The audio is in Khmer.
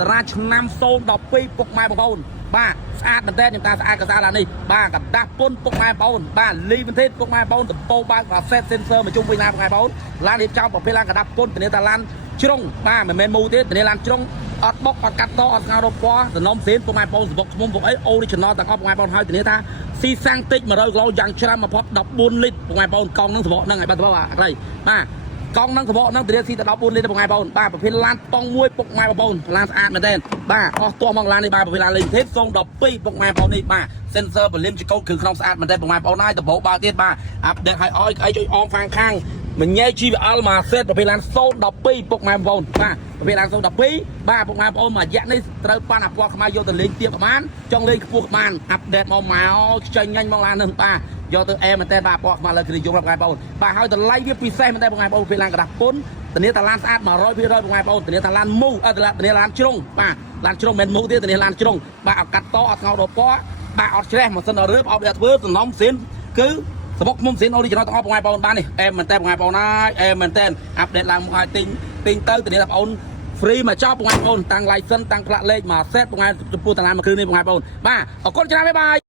តារាឆ្នាំ012ពុកម៉ែបងប្អូនបាទស្អាតមែនតើខ្ញុំតាមស្អាតកសាឡាននេះបាទកដាស់ពុនពុកម៉ែបងប្អូនបាទលីវិនទេពុកម៉ែបងប្អូនដំបូងបើកប្រសេតសេនស័រមកជុំវិញណាពុកម៉ែបងប្អូនឡានរៀបចំប្រភេទឡានកដាស់ពុនធានាថាឡានជ្រុងបាទមិនមែនមូទេធានាឡានជ្រុងអត់បុកអត់កាត់តអត់ស្ងោររពណ៌សំណុំផ្សេងពុកម៉ែបងប្អូនសបុកឈ្មោះពុកអី original ទាំងអស់ពុកម៉ែបងប្អូនហើយធានាថាស៊ីសាំងតិច100គីឡូយ៉ាងច្រើនបំផុត14លីត្រពុកម៉ែបងប្អូនកង់នឹងសបុកហ្នឹងហើយបាទបងអាខ្លីបាទកង់នឹងសបកនឹងទៅស៊ីទៅ14លីត្របងប្អូនបាទប្រភេទឡានប៉ងមួយពុកម៉ែបងប្អូនឡានស្អាតមែនទែនបាទអស់ទាស់មកឡាននេះបាទប្រភេទឡានលេងទេ012ពុកម៉ែបងប្អូននេះបាទ sensor ពលិមចកោតគឺក្នុងស្អាតមែនទែនពុកម៉ែបងប្អូនហើយដបោបើទៀតបាទអាប់ដេតឲ្យអីជួយអមខាងខាងមញ៉េ GVL មកសេតប្រភេទឡាន012ពុកម៉ែបងប្អូនបាទប្រភេទឡាន012បាទពុកម៉ែបងប្អូនមួយរយៈនេះត្រូវប៉ាន់អាពណ៌ខ្មៅយកទៅលេងទៀតក៏បានចង់លេងខ្ពស់ក៏បានអាប់ដេតមកខ្ចីញ៉ាញ់មកឡាននឹងបាទយកទៅអែមែនតើបាទពណ៌ខ្មៅលើគ្រឿងយន្តបងប្អូនបាទហើយតម្លៃវាពិសេសមែនតើបងប្អូនពេលឡានកដាស់ពុនធានាថាឡានស្អាត 100% បងប្អូនធានាថាឡានមូធានាឡានជ្រុងបាទឡានជ្រុងមិនមូទេធានាឡានជ្រុងបាទអត់កាត់តអត់ស្ងោររពណ៌បាទអត់ច្រេះម៉ាស៊ីនអត់រើបអត់ធ្វើសំណុំផ្សេងគឺសបុកខ្ញុំផ្សេងអូរីជីណលទាំងអស់បងប្អូនបាននេះអែមែនតើបងប្អូនហើយអែមែនតើអាប់ដេតឡើងមកឲ្យទិញទៅធានាថាបងប្អូនfree មកចប់បងប្អូនតាំង license តាំងផ្លាកលេខមកសេតបងប្អូនចំពោះតារាមួយគ្រឿងនេះបងប្អូនបាទអរគុណច្រើនបាយ